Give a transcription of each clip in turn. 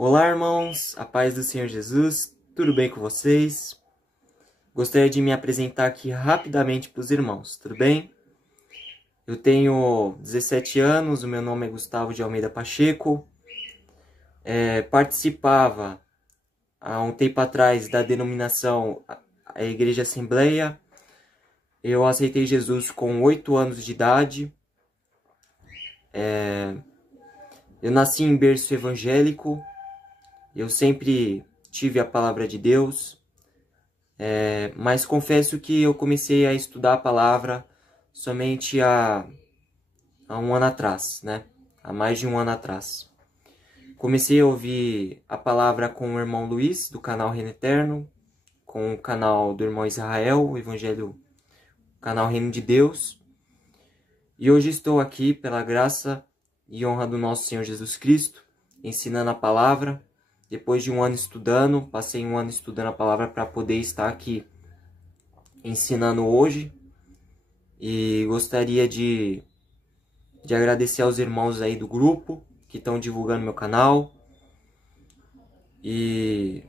Olá, irmãos, a paz do Senhor Jesus, tudo bem com vocês? Gostaria de me apresentar aqui rapidamente para os irmãos, tudo bem? Eu tenho 17 anos, o meu nome é Gustavo de Almeida Pacheco. Participava há um tempo atrás da denominação a Igreja Assembleia. Eu aceitei Jesus com 8 anos de idade. Eu nasci em berço evangélico. Eu sempre tive a palavra de Deus, mas confesso que eu comecei a estudar a palavra somente há um ano atrás, né? Há mais de um ano atrás. Comecei a ouvir a palavra com o irmão Luiz, do canal Reino Eterno, com o canal do irmão Israel, o Evangelho, o canal Reino de Deus. E hoje estou aqui pela graça e honra do nosso Senhor Jesus Cristo, ensinando a palavra. Depois de um ano estudando, passei um ano estudando a palavra para poder estar aqui ensinando hoje. E gostaria de agradecer aos irmãos aí do grupo que estão divulgando meu canal. E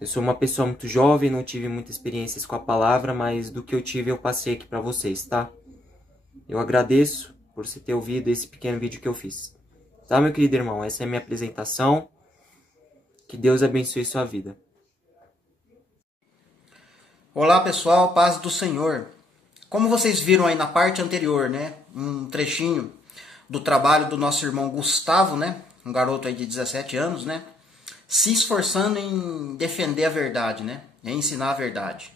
eu sou uma pessoa muito jovem, não tive muitas experiências com a palavra, mas do que eu tive eu passei aqui para vocês, tá? Eu agradeço por você ter ouvido esse pequeno vídeo que eu fiz. Tá, meu querido irmão? Essa é a minha apresentação. Que Deus abençoe sua vida. Olá pessoal, paz do Senhor. Como vocês viram aí na parte anterior, né, um trechinho do trabalho do nosso irmão Gustavo, né, um garoto aí de 17 anos, né, se esforçando em defender a verdade, né, em ensinar a verdade.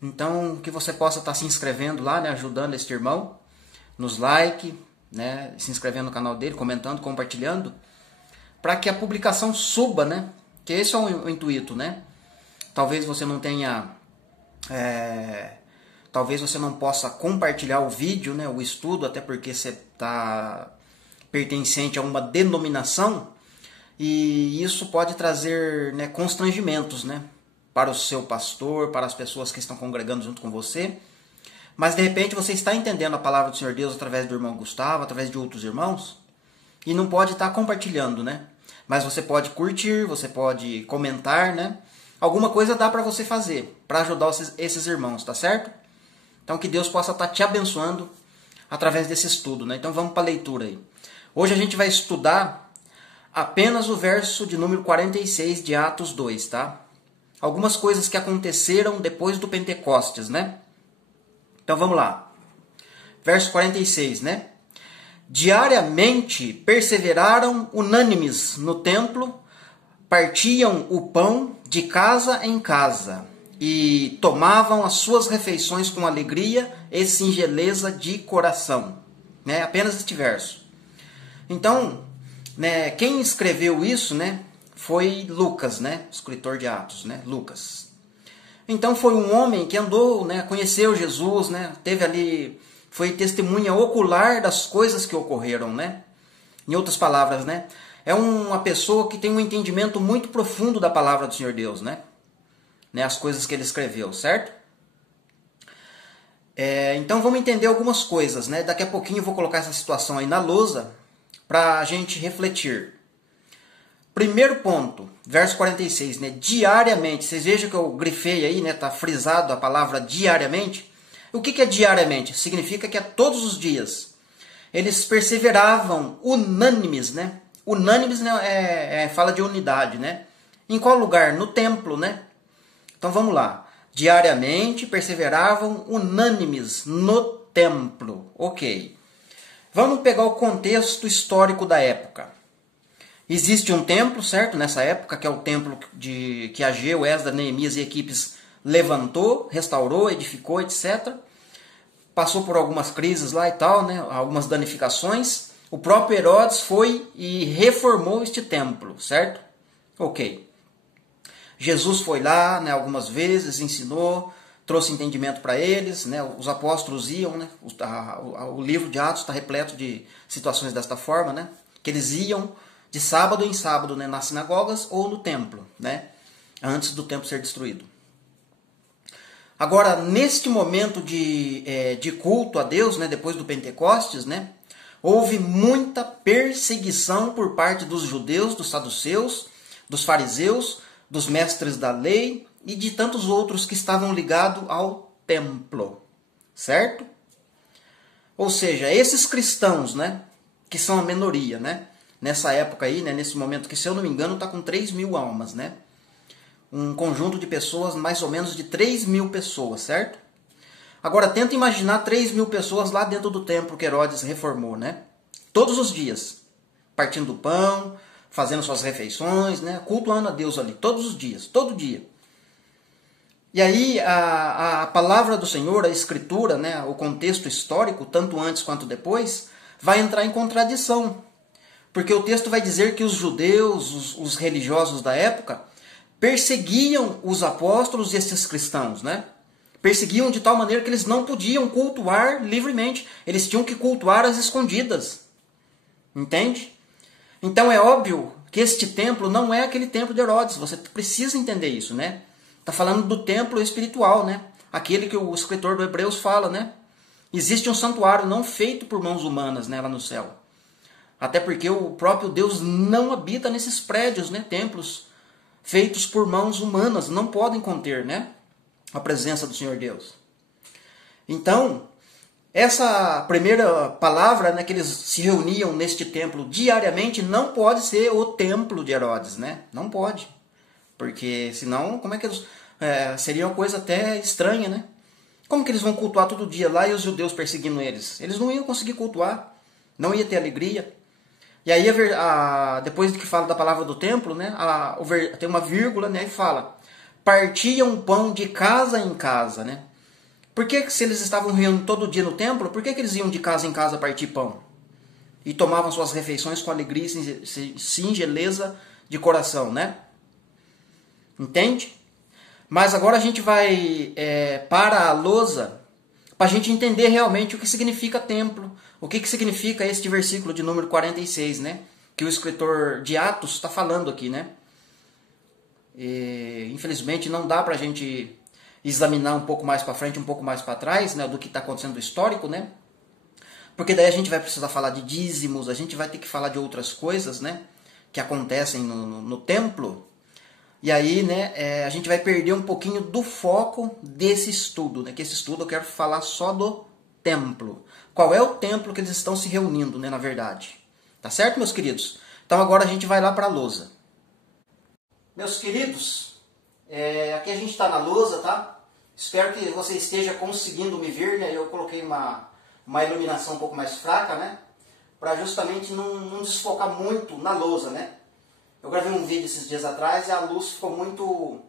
Então, que você possa estar se inscrevendo lá, né, ajudando este irmão, nos like, né, se inscrevendo no canal dele, comentando, compartilhando, para que a publicação suba, né, que esse é o intuito, né. Talvez você não tenha, talvez você não possa compartilhar o vídeo, né, o estudo, até porque você está pertencente a uma denominação, e isso pode trazer, né, constrangimentos, né, para o seu pastor, para as pessoas que estão congregando junto com você. Mas de repente você está entendendo a palavra do Senhor Deus através do irmão Gustavo, através de outros irmãos, e não pode estar compartilhando, né? Mas você pode curtir, você pode comentar, né? Alguma coisa dá para você fazer, para ajudar esses irmãos, tá certo? Então que Deus possa estar te abençoando através desse estudo, né? Então vamos para a leitura aí. Hoje a gente vai estudar apenas o verso de número 46 de Atos 2, tá? Algumas coisas que aconteceram depois do Pentecostes, né? Então vamos lá. Verso 46, né? Diariamente perseveraram unânimes no templo, partiam o pão de casa em casa e tomavam as suas refeições com alegria e singeleza de coração. Né? Apenas este verso. Então, né, quem escreveu isso, né, foi Lucas, né, escritor de Atos, né, Lucas. Então foi um homem que andou, né, conheceu Jesus, né, teve ali, foi testemunha ocular das coisas que ocorreram, né? Em outras palavras, né, é uma pessoa que tem um entendimento muito profundo da palavra do Senhor Deus, né? As coisas que ele escreveu, certo? Então vamos entender algumas coisas, né? Daqui a pouquinho eu vou colocar essa situação aí na lousa para a gente refletir. Primeiro ponto, verso 46, né? Diariamente, vocês vejam que eu grifei aí, né? Tá frisado a palavra diariamente. O que é diariamente? Significa que é todos os dias. Eles perseveravam unânimes, né? Unânimes, né? Fala de unidade, né? Em qual lugar? No templo, né? Então vamos lá. Diariamente perseveravam unânimes no templo. Ok. Vamos pegar o contexto histórico da época. Existe um templo, certo? Nessa época, que é o templo que Ageu, Esdras, Neemias e equipes levantou, restaurou, edificou, etc. Passou por algumas crises lá e tal, né? Algumas danificações. O próprio Herodes foi e reformou este templo, certo? Ok. Jesus foi lá, né, algumas vezes, ensinou, trouxe entendimento para eles, né, os apóstolos iam, né, o livro de Atos está repleto de situações desta forma, né, que eles iam de sábado em sábado, né, nas sinagogas ou no templo, né, antes do templo ser destruído. Agora, neste momento de culto a Deus, né, depois do Pentecostes, né, houve muita perseguição por parte dos judeus, dos saduceus, dos fariseus, dos mestres da lei e de tantos outros que estavam ligados ao templo, certo? Ou seja, esses cristãos, né, que são a minoria, né, nessa época aí, né, nesse momento que, se eu não me engano, está com 3.000 almas, né? Um conjunto de pessoas, mais ou menos de 3.000 pessoas, certo? Agora, tenta imaginar 3.000 pessoas lá dentro do templo que Herodes reformou, né? Todos os dias, partindo do pão, fazendo suas refeições, né? Cultuando a Deus ali, todos os dias, todo dia. E aí, a palavra do Senhor, a Escritura, né? O contexto histórico, tanto antes quanto depois, vai entrar em contradição. Porque o texto vai dizer que os judeus, os religiosos da época, perseguiam os apóstolos e esses cristãos, né? Perseguiam de tal maneira que eles não podiam cultuar livremente. Eles tinham que cultuar às escondidas. Entende? Então é óbvio que este templo não é aquele templo de Herodes. Você precisa entender isso, né? Está falando do templo espiritual, né? Aquele que o escritor do Hebreus fala, né? Existe um santuário não feito por mãos humanas, né, lá no céu. Até porque o próprio Deus não habita nesses prédios, né? Templos feitos por mãos humanas. Não podem conter, né? A presença do Senhor Deus. Então, essa primeira palavra, né, que eles se reuniam neste templo diariamente, não pode ser o templo de Herodes, né? Não pode. Porque senão, como é que eles... seria uma coisa até estranha, né? Como que eles vão cultuar todo dia lá e os judeus perseguindo eles? Eles não iam conseguir cultuar, não ia ter alegria. E aí, depois que fala da palavra do templo, né, tem uma vírgula, né, e fala: partiam pão de casa em casa, né? Por que, se eles estavam reunindo todo dia no templo, por que eles iam de casa em casa partir pão? E tomavam suas refeições com alegria e singeleza de coração, né? Entende? Mas agora a gente vai para a lousa, para a gente entender realmente o que significa templo, o que significa este versículo de número 46, né? Que o escritor de Atos está falando aqui, né? E, infelizmente não dá para a gente examinar um pouco mais para frente, um pouco mais para trás, né, do que está acontecendo no histórico, né? Porque daí a gente vai precisar falar de dízimos, a gente vai ter que falar de outras coisas, né, que acontecem no templo. E aí, né, a gente vai perder um pouquinho do foco desse estudo, né? Que esse estudo eu quero falar só do templo. Qual é o templo que eles estão se reunindo, né, na verdade? Tá certo, meus queridos? Então agora a gente vai lá para a lousa. Meus queridos, aqui a gente está na lousa, tá? Espero que você esteja conseguindo me ver, né? Eu coloquei uma iluminação um pouco mais fraca, né? Para justamente não desfocar muito na lousa, né? Eu gravei um vídeo esses dias atrás e a luz ficou muito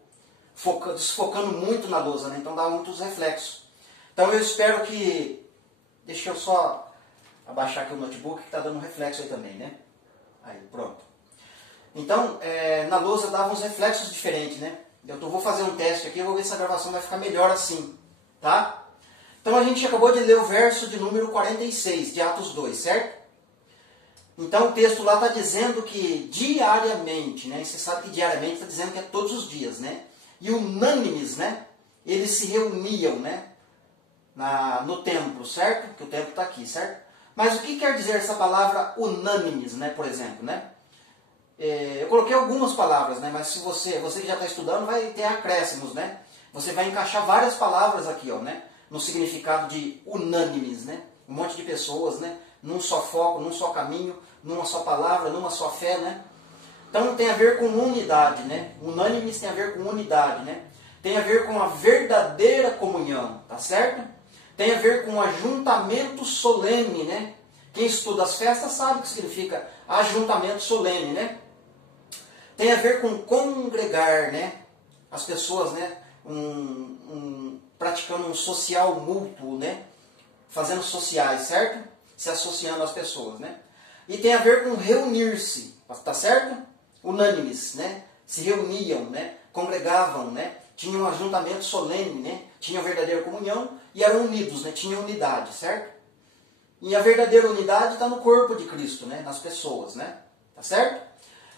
desfocando muito na lousa, né? Então dá muitos reflexos. Então eu espero que... Deixa eu só abaixar aqui o notebook que está dando reflexo aí também, né? Aí, pronto. Então, na lousa dava uns reflexos diferentes, né? Eu vou fazer um teste aqui, eu vou ver se a gravação vai ficar melhor assim, tá? Então a gente acabou de ler o verso de número 46, de Atos 2, certo? Então o texto lá está dizendo que diariamente, né? E você sabe que diariamente está dizendo que é todos os dias, né? E unânimes, né? Eles se reuniam, né? No templo, certo? Que o templo está aqui, certo? Mas o que quer dizer essa palavra unânimes, né? Por exemplo, né? Eu coloquei algumas palavras, né? Mas se você que já está estudando vai ter acréscimos, né? Você vai encaixar várias palavras aqui, ó, né? No significado de unânimes, né? Um monte de pessoas, né? Num só foco, num só caminho, numa só palavra, numa só fé, né? Então tem a ver com unidade, né? Unânimes tem a ver com unidade, né? Tem a ver com a verdadeira comunhão, tá certo? Tem a ver com o ajuntamento solene, né? Quem estuda as festas sabe o que significa ajuntamento solene, né? Tem a ver com congregar, né? As pessoas, né? Praticando um social mútuo, né? Fazendo sociais, certo? Se associando às pessoas, né? E tem a ver com reunir-se, tá certo? Unânimes, né? Se reuniam, né? Congregavam, né? Tinham um ajuntamento solene, né? Tinham verdadeira comunhão e eram unidos, né? Tinham unidade, certo? E a verdadeira unidade está no corpo de Cristo, né? Nas pessoas, né? Tá certo?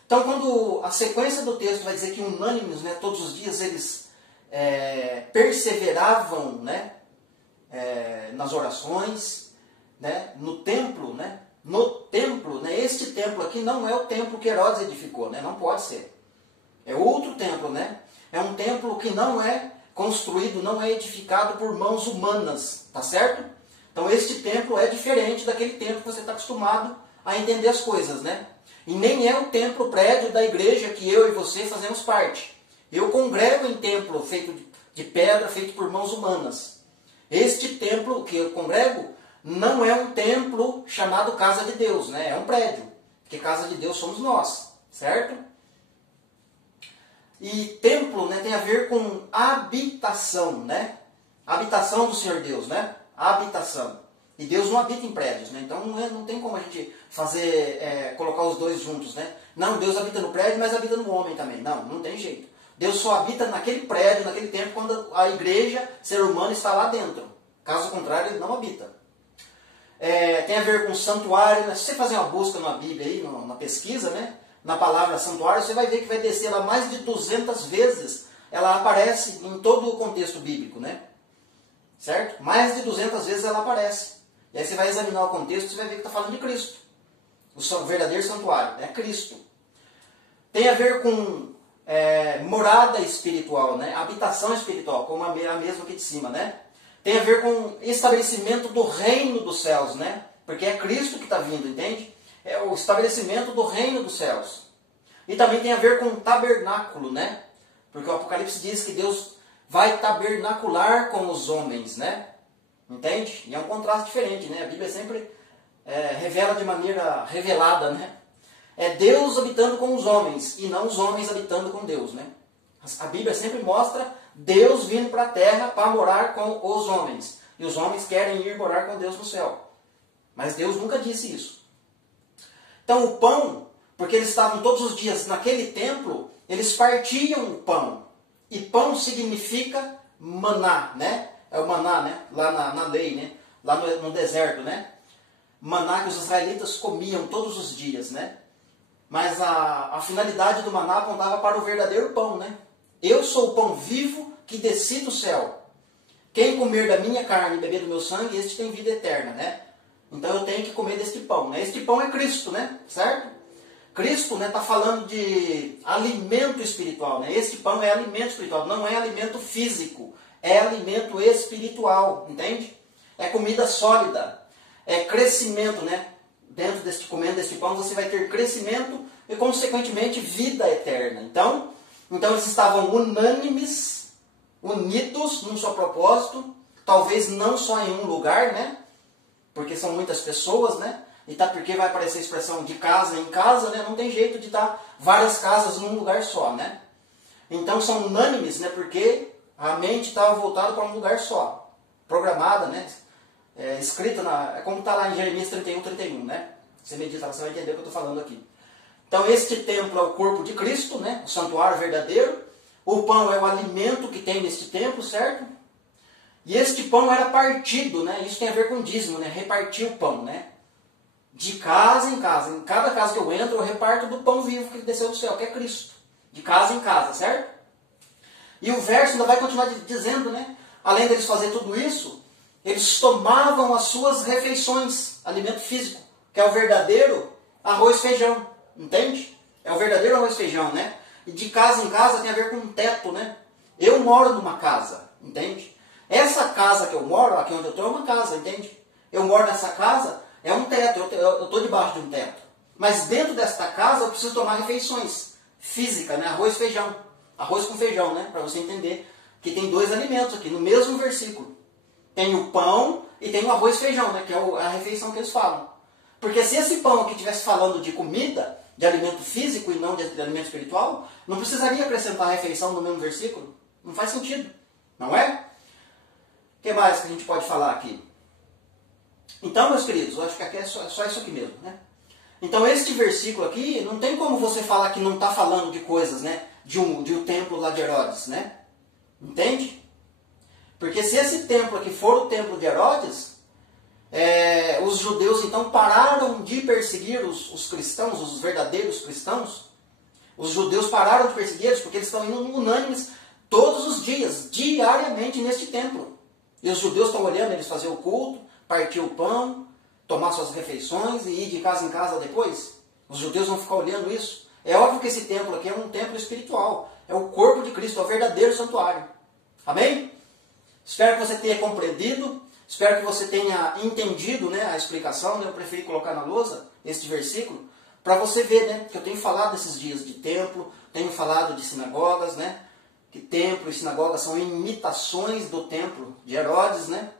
Então, quando a sequência do texto vai dizer que unânimes, né? Todos os dias eles perseveravam, né? Nas orações, né? No templo, né? no templo, né? Este templo aqui não é o templo que Herodes edificou, né? Não pode ser. É outro templo, né? É um templo que não é construído, não é edificado por mãos humanas, tá certo? Então este templo é diferente daquele templo que você está acostumado a entender as coisas, né? E nem é o templo, o prédio da igreja que eu e você fazemos parte. Eu congrego em templo feito de pedra, feito por mãos humanas. Este templo que eu congrego não é um templo chamado Casa de Deus, né? É um prédio, porque Casa de Deus somos nós, certo? E templo, né, tem a ver com habitação, né? Habitação do Senhor Deus, né? Habitação. E Deus não habita em prédios, né? Então não tem como a gente colocar os dois juntos, né? Não, Deus habita no prédio, mas habita no homem também. Não tem jeito. Deus só habita naquele prédio, naquele templo, quando a igreja, ser humano, está lá dentro. Caso contrário, ele não habita. Tem a ver com santuário, né? Se você fazer uma busca na Bíblia, aí, na pesquisa, né? Na palavra santuário, você vai ver que vai descer lá mais de 200 vezes. Ela aparece em todo o contexto bíblico, né? Certo? Mais de 200 vezes ela aparece. E aí você vai examinar o contexto, você vai ver que está falando de Cristo. O verdadeiro santuário é Cristo. Tem a ver com morada espiritual, né? Habitação espiritual, como a mesma aqui de cima, né? Tem a ver com estabelecimento do reino dos céus, né? Porque é Cristo que está vindo, entende? É o estabelecimento do reino dos céus. E também tem a ver com tabernáculo, né? Porque o Apocalipse diz que Deus vai tabernacular com os homens, né? Entende? E é um contraste diferente, né? A Bíblia sempre revela de maneira revelada, né? É Deus habitando com os homens e não os homens habitando com Deus, né? A Bíblia sempre mostra Deus vindo para a terra para morar com os homens. E os homens querem ir morar com Deus no céu. Mas Deus nunca disse isso. Então o pão, porque eles estavam todos os dias naquele templo, eles partiam o pão. E pão significa maná, né? É o maná, né? Lá na lei, né? Lá no deserto, né? Maná que os israelitas comiam todos os dias, né? Mas a finalidade do maná apontava para o verdadeiro pão, né? Eu sou o pão vivo que desci do céu. Quem comer da minha carne e beber do meu sangue, este tem vida eterna, né? Então eu tenho que comer deste pão, né? Este pão é Cristo, né? Certo? Cristo, né, está falando de alimento espiritual, né? Este pão é alimento espiritual, não é alimento físico, é alimento espiritual, entende? É comida sólida, é crescimento, né? Comendo deste pão você vai ter crescimento e consequentemente vida eterna. Então eles estavam unânimes, unidos num só propósito, talvez não só em um lugar, né? Porque são muitas pessoas, né? E tá porque vai aparecer a expressão de casa em casa, né? Não tem jeito de estar várias casas num lugar só, né? Então são unânimes, né? Porque a mente estava voltada para um lugar só, programada, né? Escrita é como está lá em Jeremias 31, né? Você medita, você vai entender o que eu estou falando aqui. Então este templo é o corpo de Cristo, né? O santuário verdadeiro. O pão é o alimento que tem neste templo, certo? E este pão era partido, né? Isso tem a ver com dízimo, né? Repartir o pão, né? De casa em casa. Em cada casa que eu entro, eu reparto do pão vivo que desceu do céu, que é Cristo. De casa em casa, certo? E o verso ainda vai continuar dizendo, né? Além deles fazer tudo isso, eles tomavam as suas refeições, alimento físico, que é o verdadeiro arroz e feijão. Entende? É o verdadeiro arroz e feijão, né? E de casa em casa tem a ver com um teto, né? Eu moro numa casa, entende? Essa casa que eu moro, aqui onde eu estou, é uma casa, entende? Eu moro nessa casa, é um teto, eu estou debaixo de um teto. Mas dentro desta casa eu preciso tomar refeições físicas, né? Arroz e feijão. Arroz com feijão, né? Para você entender que tem dois alimentos aqui, no mesmo versículo. Tem o pão e tem o arroz e feijão, né? Que é a refeição que eles falam. Porque se esse pão aqui estivesse falando de comida, de alimento físico e não de alimento espiritual, não precisaria acrescentar a refeição no mesmo versículo. Não faz sentido, não é? O que mais que a gente pode falar aqui? Então, meus queridos, eu acho que aqui é só isso aqui mesmo, né? Então, este versículo aqui, não tem como você falar que não está falando de coisas, né? De um templo lá de Herodes, né? Entende? Porque se esse templo aqui for o templo de Herodes, os judeus então pararam de perseguir os cristãos, os verdadeiros cristãos. Os judeus pararam de perseguir eles porque eles estão indo unânimes todos os dias, diariamente neste templo. E os judeus estão olhando eles fazer o culto, partir o pão, tomar suas refeições e ir de casa em casa depois? Os judeus vão ficar olhando isso? É óbvio que esse templo aqui é um templo espiritual. É o corpo de Cristo, é o verdadeiro santuário. Amém? Espero que você tenha compreendido. Espero que você tenha entendido, né, a explicação. Né? Eu preferi colocar na lousa este versículo para você ver, né, que eu tenho falado desses dias de templo, tenho falado de sinagogas, né, que templo e sinagoga são imitações do templo de Herodes, né,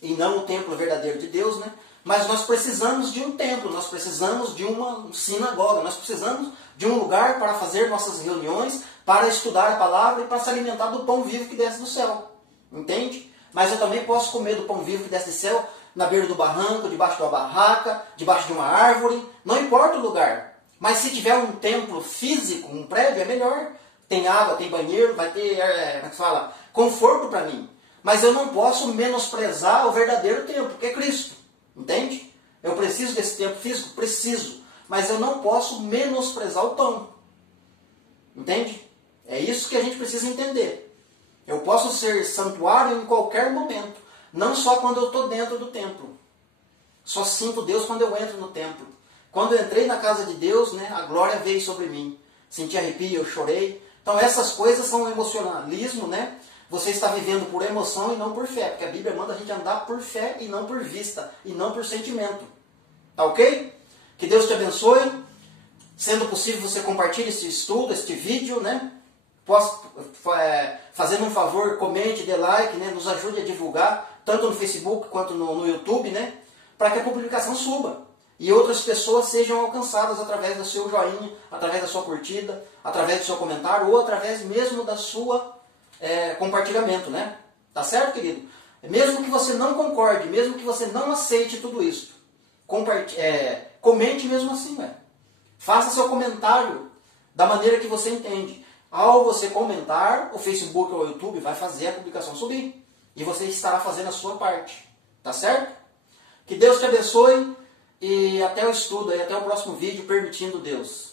e não o templo verdadeiro de Deus, né. Mas nós precisamos de um templo, nós precisamos de uma sinagoga, nós precisamos de um lugar para fazer nossas reuniões, para estudar a palavra e para se alimentar do pão vivo que desce do céu. Entende? Mas eu também posso comer do pão vivo que desce do céu na beira do barranco, debaixo de uma barraca, debaixo de uma árvore, não importa o lugar. Mas se tiver um templo físico, um prédio, é melhor. Tem água, tem banheiro, vai ter, como é que se fala, conforto para mim. Mas eu não posso menosprezar o verdadeiro templo, que é Cristo. Entende? Eu preciso desse templo físico? Preciso. Mas eu não posso menosprezar o pão. Entende? É isso que a gente precisa entender. Eu posso ser santuário em qualquer momento. Não só quando eu estou dentro do templo. Só sinto Deus quando eu entro no templo. Quando eu entrei na casa de Deus, né, a glória veio sobre mim. Senti arrepio, eu chorei. Então essas coisas são emocionalismo, né? Você está vivendo por emoção e não por fé. Porque a Bíblia manda a gente andar por fé e não por vista. E não por sentimento. Tá ok? Que Deus te abençoe. Sendo possível, você compartilhe esse estudo, este vídeo, né? Fazendo um favor, comente, dê like, né? Nos ajude a divulgar, tanto no Facebook quanto no YouTube, né? Para que a publicação suba. E outras pessoas sejam alcançadas através do seu joinha, através da sua curtida, através do seu comentário, ou através mesmo da sua compartilhamento, né? Tá certo, querido? Mesmo que você não concorde, mesmo que você não aceite tudo isso, comente mesmo assim, né? Faça seu comentário da maneira que você entende. Ao você comentar, o Facebook ou o YouTube vai fazer a publicação subir. E você estará fazendo a sua parte. Tá certo? Que Deus te abençoe. E até o estudo, até o próximo vídeo, permitindo Deus.